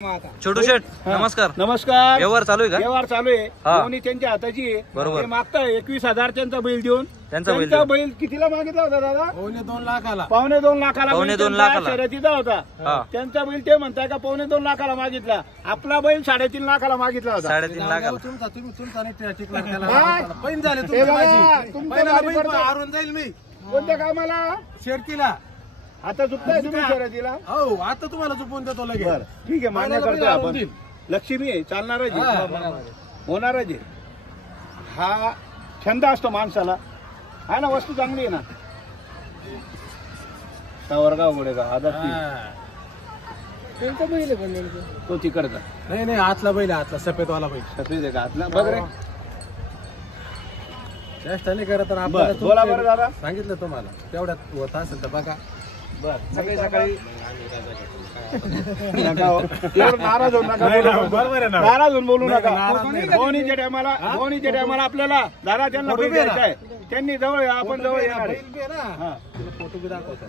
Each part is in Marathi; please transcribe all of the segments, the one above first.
छोटू शेठ नमस्कार. नमस्कार. व्यवहार चालू आहे का? व्यवहार चालू आहे. दोन्ही त्यांच्या हाताची आहे. बरोबर. ते मागताय 21,000 त्यांचा बैल देऊन. त्यांचा बैल कितीला मागितला होता दादा? 2.5 लाखाला. 2.5 लाखाला. 2.5 लाखाला शर्यतीचा होता. त्यांचा बैल ते म्हणताय का 2.5 लाखाला मागितला. आपला बैल 3.5 लाखाला मागितला होता. 3.5 लाखाला. पैन झाले हे बघा, तुमच्या गाडी पडतो. हारून जाईल मी कोणत्या कामाला? शेरकीला. आता चुकताय तुम्ही शर्यतीला? हो आता तुम्हाला चुकवून देतो लगेच. बरं ठीक आहे, मान्य करतो आपण. लक्ष्मी आहे, चालणारच आहे, होणारच आहे. हा छंद असतो माणसाला. आहे ना, वस्तू चांगली आहे ना. सावरगाव गोडेगाव आदत त्यांचा बैल आहे तो तिकडचा. नाही आतला बैल आहे, आतला सफेदवाला बैल. सफेद आहे का आतला? बघ रे, चेष्टा नाही करत. बोला बरं दादा. सांगितलं तुम्हाला तेवढ्यात होत असेल तर बघा. बर सकाळी सकाळी नाराज होऊ नका. नाराज होऊन बोलू नका. धोनीच्या टायमाला आपल्याला दादा त्यांना बैल द्यायचा आहे. त्यांनी जवळ आपण जवळ येणार आहे. फोटो बी दाखवतो.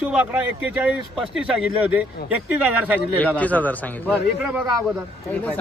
शुभ आकडा 41-35 सांगितले होते. 31,000 सांगितले. 31,000 सांगितलं. बरं इकडे बघा अगोदर.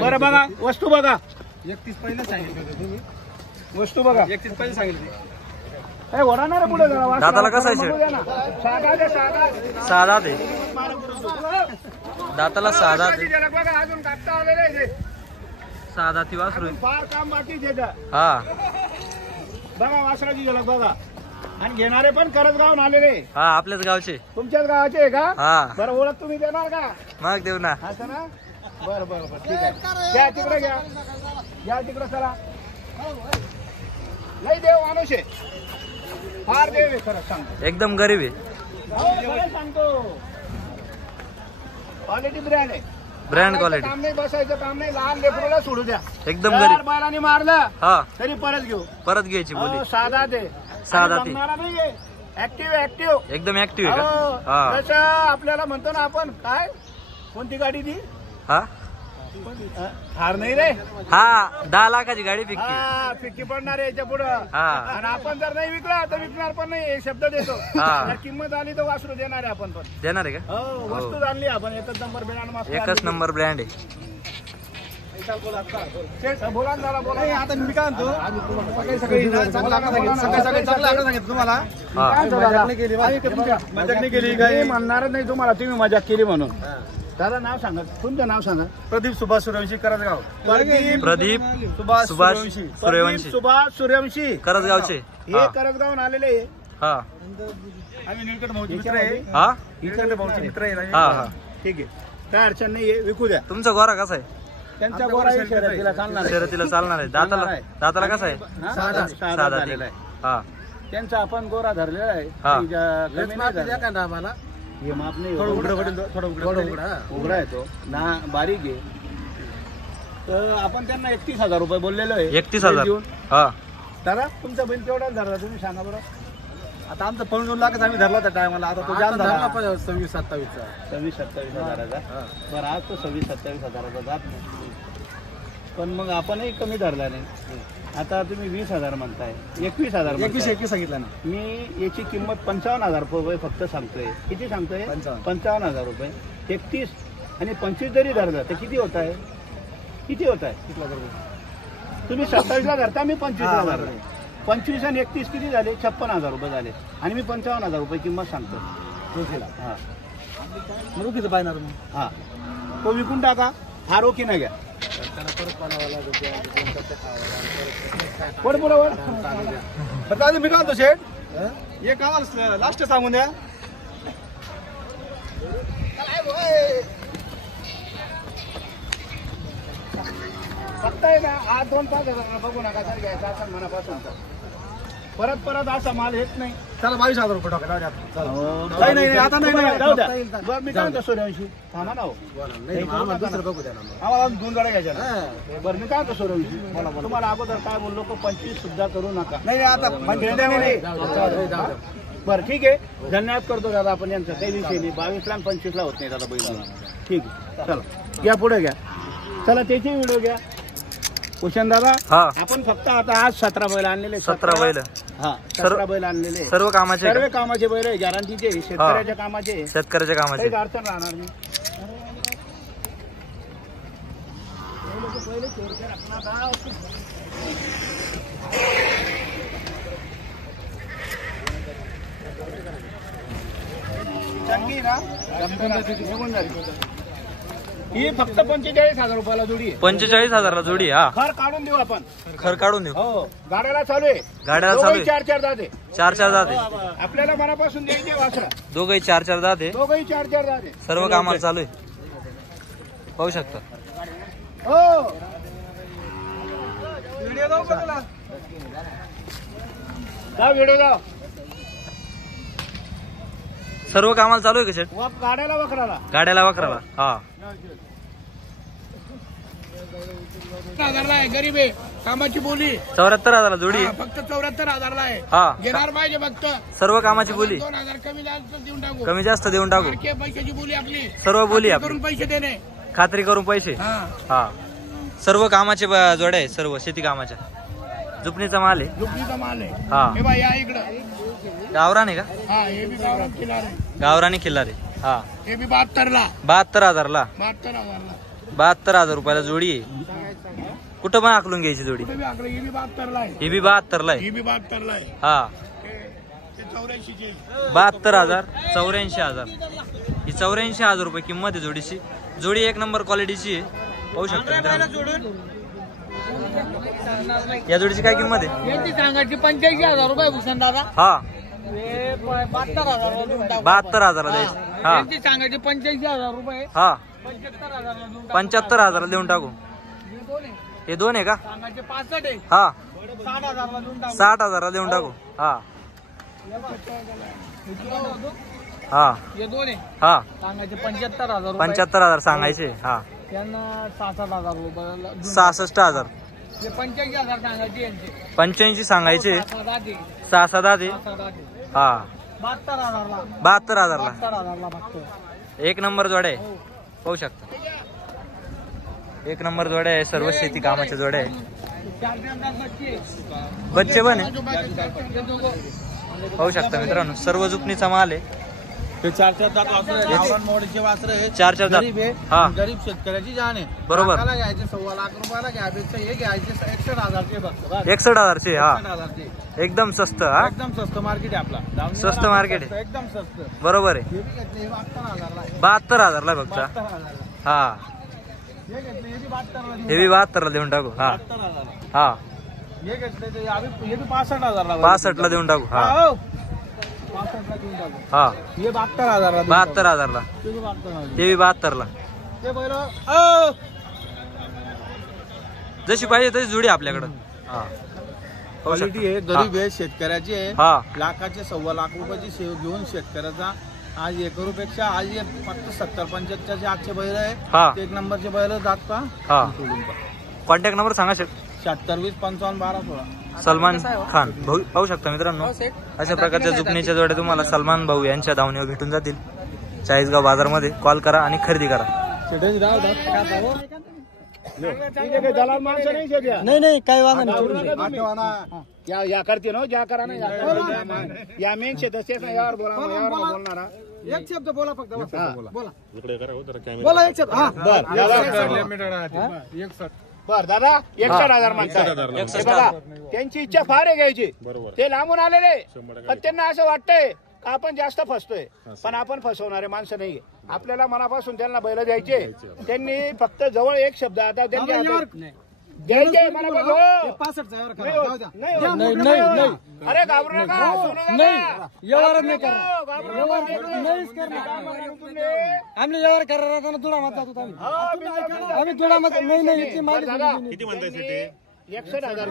बरं बघा वस्तू बघा. 31 पहिले सांगितलं होतं तुम्ही. वस्तू बघा. 31 पहिले सांगितले. ओढणार पुढे दाताला कसं आहे? साधा ते दाताला साधा बघा. अजून कापता आलेले साधा ती वासरू आहे. फार काम बाकी हा बघा वासराची झलक बघा. आणि घेणारे पण करंजगावून आलेले. हा आपल्याच गावचे. तुमच्याच गावाचे आहे का? हा बरं ओळख तुम्ही देणार का? मग देऊ ना. असं ना. बरं बरं बरं ठीक आहे. घ्या तिकडे घ्या तिकडे चला. नाही देव माणूस आहे. फार देव आहे खरं सांगतो. एकदम गरीब आहे. खरं सांगतो. क्वालिटी ब्रँड आहे. Brand quality. काम नाही, बसायचं काम नाही. लहान लेकरूला सोडू द्या. एकदम गरीब. बाराने मारलं हा तरी परत घेऊ. परत घ्यायची बोली. साधा ते साधा ती. नाहीये. ऍक्टिव्ह एकदम ऍक्टिव्ह आहे का? हा जसं आपल्याला म्हणतो ना आपण काय कोणती गाडी ती हा हार नाही रे. हा 10 लाखाची गाडी फिक्की. हा फिक्की पडणार आहे याच्या पुढं. हा आणि आपण जर नाही विकला तर विकणार पण नाही. हे शब्द देतो. हा. जर किंमत आली तर वासरू देणार आहे आपण पण. देणार आहे का? हो वस्तू आणली आपण. एकच नंबर ब्रँड. एकच नंबर ब्रँड आहे. बोला ना बोला. आता मी काय म्हणतो सकाळी चांगला सांगितलं तुम्हाला. मजाक नाही केली काही म्हणणारच नाही तुम्हाला. तुम्ही मजाक केली म्हणून. दादा नाव सांगा. तुमचं नाव सांगा. प्रदीप सुभाष सूर्यवंशी करंजगाव. प्रदीप सुभाष सूर्यवंशी सुभाष सूर्यवंशी करंजगावचे. हे करंजगावून आलेले आहे. हा आम्ही निळकंठ भाऊचे मित्र आहे. हा निळकंठ भाऊचे मित्र आहे. हा हा ठीक आहे, काय अडचण नाहीये. विकू द्या. तुमचा गोरा कसा आहे? त्यांचा गोरा आहे. शर्यतीला चालणार आहे. शर्यतीला चालणार आहे. दाताला कसा आहे? साधा साधा झालेला आहे. हा त्यांचा आपण गोरा धरलेला आहे. हा. कमी नाही धरला. आम्हाला हे माप नाही. थोडं उघडा आहे तो ना, बारीक आहे. तर आपण त्यांना 31,000 रुपये बोललेलो आहे. 31,000. हा दादा तुमचा बैल केवढा धरला तुम्ही सांगा बरं. आता आमचं 2.5 लाखच आम्ही धरला त्या टायमाला. आता तो जास्त झाला 26-27चा. 26-27 हजाराचा. बरं आज तो 26-27 हजाराचा जात नाही. पण मग आपणही कमी धरला नाही. आता तुम्ही 20,000 म्हणताय. 21,000 21 सांगितलं ना मी. याची किंमत 55,000 रुपये फक्त सांगतोय. किती सांगतोय? 55,000 रुपये. 31 आणि 25 जरी धरलं तर किती होत आहे? किती होत आहे? तुम्ही 27ला धरता, मी 25ला धरला. 25 आणि 31 किती झाले? 56,000 रुपये झाले. आणि मी 55,000 रुपये किंमत सांगतो रोखीला. हा रोखीचं पाहणार मग. हा तो विकून टाका. हा रोखी नाही घ्या. पुढे पुढे मी काय म्हणतो शेठ, एक आम्हाला लास्ट सांगून द्या. फक्त आहे ना आज 2-5 हजार बघू नका. जर घ्यायचा असेल मनापासून परत असा माल येत नाही. चला 22,000 रुपये टाका. नाही आता नाही जाऊ द्या. बरं मी काय म्हणतो सूर्यवंशी थांबा ना. आम्हाला दुसरं बघू द्या ना. आम्हाला 2 गाड्या घ्यायच्या ना. बरं मी काय म्हणतो सूर्यवंशी, तुम्हाला अगोदर काय बोललो की 25 सुद्धा करू नका. नाही आता बरं ठीक आहे. धन्यवाद करतो दादा आपण यांचा काही विषय नाही. 22ला आणि 25ला होत नाही दादा बैल. ठीक आहे चला घ्या पुढे घ्या. चला त्याची व्हिडिओ घ्या. कुशन दादा हा आपण फक्त आता आज 17 बैल आणलेले 17 बैल हा 17 बैल आणलेले सर्व कामाचे सर्व कामाचे बैल आहे गॅरंटीचे शेतकऱ्याच्या कामाचे शेतकऱ्याच्या कामाचे काही अडचण राहणार नाही चंगी ना निघून जाईल. ही फक्त 45,000 रुपयाला जोडी आहे 45,000 ला जोडी हा खर काढून देऊ आपण खर काढून देऊ हो गाड्याला चालू आहे गाड्याला चालू आहे. 4 जाते 4 जाते आपल्याला मनापासून द्यायचे वासरा दोघही 4 जाते दोघही 4 जाते सर्व कामाला चालू आहे पाहू शकता हो व्हिडिओ जाऊ सर्व कामाला चालू आहे का शेट गाड्याला वखराला गाड्याला वखराला हा 70,000 आहे गरीब आहे कामाची बोली 74,000 जोडी फक्त 74,000 आहे हा घेणार पाहिजे फक्त सर्व कामाची बोली 2,000 कमी जास्त देऊन टाकू कमी जास्त देऊन टाकू पैशाची बोली आपली सर्व बोली आपली करून पैसे देणे खात्री करून पैसे हा हा सर्व कामाचे जोड्या आहे सर्व शेती कामाच्या जुपणीचा माल आहे झुपणीचा माल आहे हा हे बाई या इकडं गावरान आहे का हा हे बी गावरान किल्ला आहे गावरानी खिल्लारी हा हे बी 72 ला 72,000 ला 72,000 ला 72,000 रुपयाला जोडी आहे कुठं पण आकलून घ्यायची जोडी हे बी आकडे हे बी 72 ला आहे ही बी 72 ला आहे ही बी 72 ला आहे हा ते 84 ची 72,000 84,000 ही 84,000 रुपये किंमत आहे जोडीची जोडी एक नंबर क्वालिटीची आहे पाहू शकता मित्रांनो या जोडीची काय किंमत आहे यांची सांगायची 85,000 रुपये भूषण दादा हा 72,000 72,000 द्यायची हा यांची सांगायची 85,000 रुपये हा 75,000 75,000 देऊन टाकू हे दोन आहे का सांगायचे 65 आहे हा 60,000 ला देऊन टाकू 60,000 देऊन टाकू हा हा हे दोन आहे हा सांगायचे 75,000 रुपये 75,000 सांगायचे हा त्यांना 67,000 रुपये 66,000 हे 85,000 सांगायचे यांचे 85 सांगायचे 6 6 दे हा 72,000 ला 72,000 ला 72,000 ला फक्त एक नंबर जोड्या आहे पाहू शकता एक नंबर जोड्या आहे सर्व शेती कामाच्या जोड्या आहे बच्चे पण आहे पाहू शकता मित्रांनो सर्व जुपणीचा माल आहे ते 4 दात वासरं आहे गावरान मोडीचे वासरं आहे 4 दात गरीब आहे हा गरीब शेतकऱ्याची जाण आहे बरोबर. लाखाला घ्यायचे 1.25 लाख रुपयाला घ्यायचे हे घ्यायचे 61,000 चे फक्त बस. 61,000 चे हा 61,000 चे एकदम स्वस्त हा एकदम स्वस्त मार्केट आहे आपला दावणीला स्वस्त मार्केट आहे. एकदम स्वस्त बरोबर आहे हे बी घेतले हे 72,000 ला आहे. 72,000 ला फक्त 72,000 ला. हा हे घेतले हे बी 72,000 ला देऊ. हे बी 72 ला देऊन टाकू हा 72,000 ला. हा हे घेतले ते हे बी 65,000 ला 65 ला देऊन टाकू हा हो. 65 ला देऊन टाकू. हा हे 72,000 ला देऊन टाकू. 72,000 ला ते बी 72,000 ला. ते बी 72 ला ते बैल जशी पाहिजे तशी जोडी आपल्याकडं हा पाहू शकता. क्वालिटी आहे गरीब आहे शेतकऱ्याची आहे हा लाखाचे 1.25 लाख रुपयाची सेव घेऊन शेतकऱ्याचा आज 1 करोपेक्षा आज हे फक्त 70-75 चे आजचे बैल आहे हा ते 1 नंबरचे बैल जात का हा सोडून पहा. कॉन्टॅक्ट नंबर सांगा शेट 76 20 55 12 16 सलमान खान भाऊ पाहू शकता मित्रांनो अशा प्रकारच्या जुपणीच्या जोड्या तुम्हाला सलमान भाऊ यांच्या धावणीवर भेटून जातील चाळीसगाव बाजारमध्ये कॉल करा आणि खरेदी करा दलाल माणसं नाही शेत्या नाही काय या करते ना ज्या करा ना या मेन शेत असतेच ना यावर बोलणारा एक शब्द बोला फक्त बोला एक शब्द बर दादा 61,000 म्हणतात हे बघा त्यांची इच्छा फार आहे घ्यायची ते लांबून आलेले पण त्यांना असं वाटतंय का आपण जास्त फसतोय पण आपण फसवणारे माणसं नाहीये आपल्याला मनापासून त्यांना बैल द्यायचे त्यांनी फक्त जवळ एक शब्द आता त्यांच्या द्यायचे मनापासून अरे घाबरू नका आम्ही व्यवहार करायला तुला म्हणतात आम्ही तुला किती म्हणताय 61,000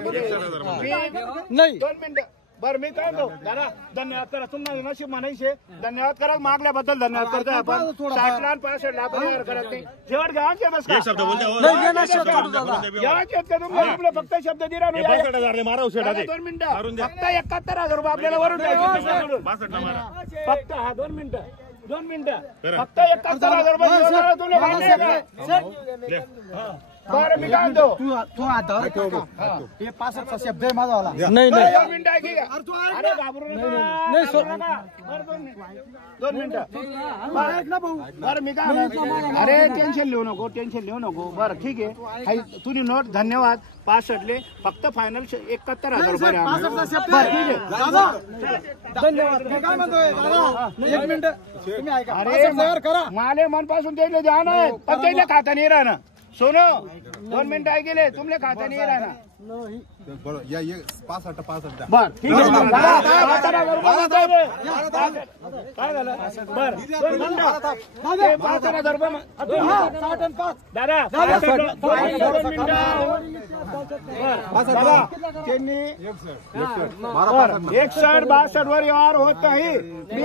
नाही 2 मिनिटं बरं मी काय म्हणतो दादा धन्यवाद करा तुम्हाला नशीब म्हणायचे धन्यवाद करा मागल्याबद्दल धन्यवाद करतोय आपण 60 ला 65 ला आपण करत नाही जेवढ घ्या बस आपलं फक्त शब्द दिला 2 मिनिटं फक्त 71,000 रुपये आपल्याला वरून द्यायचे फक्त हा 2 मिनिटं फक्त 71,000 रुपये बरं मी काय म्हणतो तू आता हे 65 शब्द आहे माझा वाला. नाही नाही 2 मिनिटं ऐकी का? अरे घाबरू नका. घाबरू नका. बरं, 2 मिनिटं बरं मी काय म्हणतो? अरे टेन्शन लिहू नको, टेन्शन लिहू नको. बरं ठीक आहे. हाय, तुझी नोट धन्यवाद. 65 फक्त फायनल 71,000 रुपये आहे. बरं, ठीक आहे. धन्यवाद. मी काय म्हणतोय दादा, एक मिनिट तुम्ही ऐका. अरे करा माले मनपासून त्याला ध्यान आहे, पण त्याला खाता नाही राहणं. सोनो 2 मिनिटं ऐकले, तुमले खाता नाही राहणं. बरोबर या ये 65 बर ठीक आहे. दादा, 5,000 रुपये म्हणताय रे. काय झालं? बर 2 मिनिटं. ते 5,000 रुपये दादा 2 मिनिटं. दादा त्यांनी 61-62 वर व्यवहार होत नाही. मी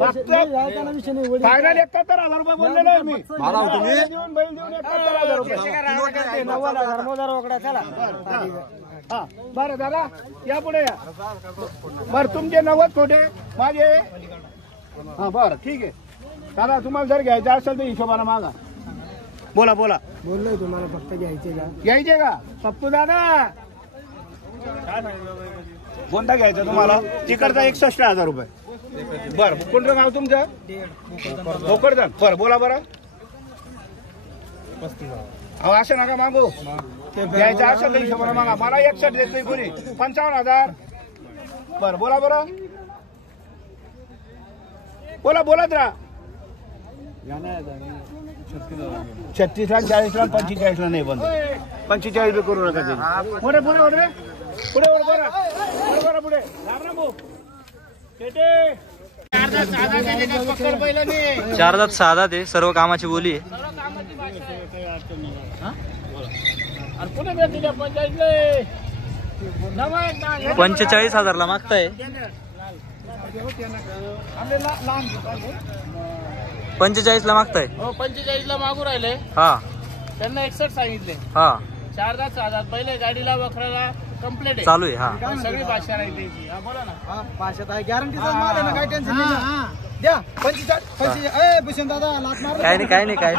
फक्त फायनल 71,000 रुपये बोललेलो आहे. मी देऊन बैल देऊन 71,000 रुपये. 90,000 चला. हा बरं दादा या पुढे या. बरं तुमचे 90 खोटे माझे. हा बरं ठीक आहे. दादा तुम्हाला जर घ्यायचं असेल तर हिशोबाला मागा. बोला बोला. बोललोय तुम्हाला फक्त घ्यायचे का पप्पू दादा? कोणता घ्यायचा तुम्हाला? तिकडचा 61,000 रुपये. बरं कोणतं नाव तुमचं? भोकरदन. बरं बोला बरं. अहो असं नका मागू. घ्यायचं असेल तर हिशोबाला मागा. मला 61 देत नाही कोणी. 55,000. बरं बोला बरं. बोला बोलत राहा. 36 ला 40 ला 45 ला नाही बंद. 45 रुपये करू नका. पुढे पुढे पुढे पुढे बरं पुढे चार दात 6 दात आहे. सर्व कामाची बोली आहे. 45,000 ला मागताय. 45 ला मागताय. 45 ला मागू राहिले. हा त्यांना 61 सांगितले. हा 4 दात 6 दात पहिले गाडीला वखराला कंप्लीट आहे. चालू आहे. हा सगळी भाषा राहिली. हा बोला ना. भाषेत आहे गॅरंटीचा माल आहे ना, काही टेन्शन नाही. द्या 45 ए भूषण दादा लात मार. काय नाही काय नाही काय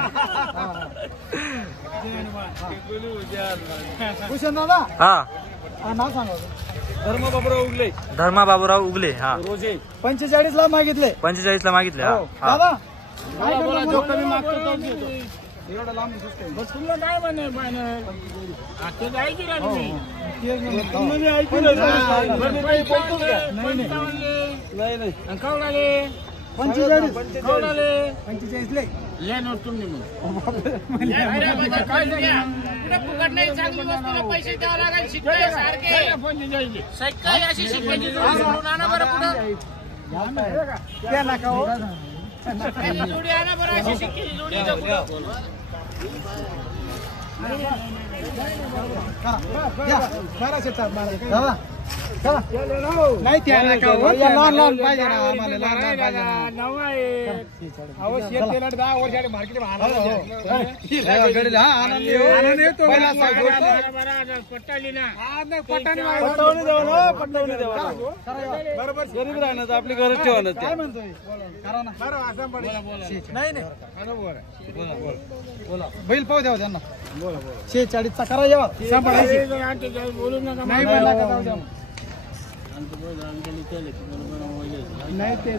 भूषण दादा हा नाव सांगा. धर्मा बाबूराव उगले. हा 45 ला मागितले. 45 ला मागितले. हा हा दादा बोला बोला. जो कमी मागतो तो घेतो. एवढं लांब दिसतंय. बस तुला काय म्हणे ते जायची राहिली मी. नाही काऊन आले? 45 ले ले नोट तुम्ही काय फुकट नाही. चांगली वस्तूला पैसे द्यावं लागेल. शिकवाय सारखे 45 सकाळी अशी शिकवायची जोडी आणा बरं. पुढं त्या नका हो. जोडी आणा बरं. अशी शिकली जोडी दादा नाही त्या नका हो. लहान लहान पाहिजे ना आम्हाला. लहान लहान पाहिजे ना. आनंदी हो. पट्टाली ना. बरोबर गरीब राहणं तर आपली गरज ठेवणं. काय म्हणतोय करा ना. नाही नाही बोला बैल पाहू द्यावा त्यांना. 46 चा करा जेव्हा बोलू नका. नाही बोला का जाऊ द्या. नाही ते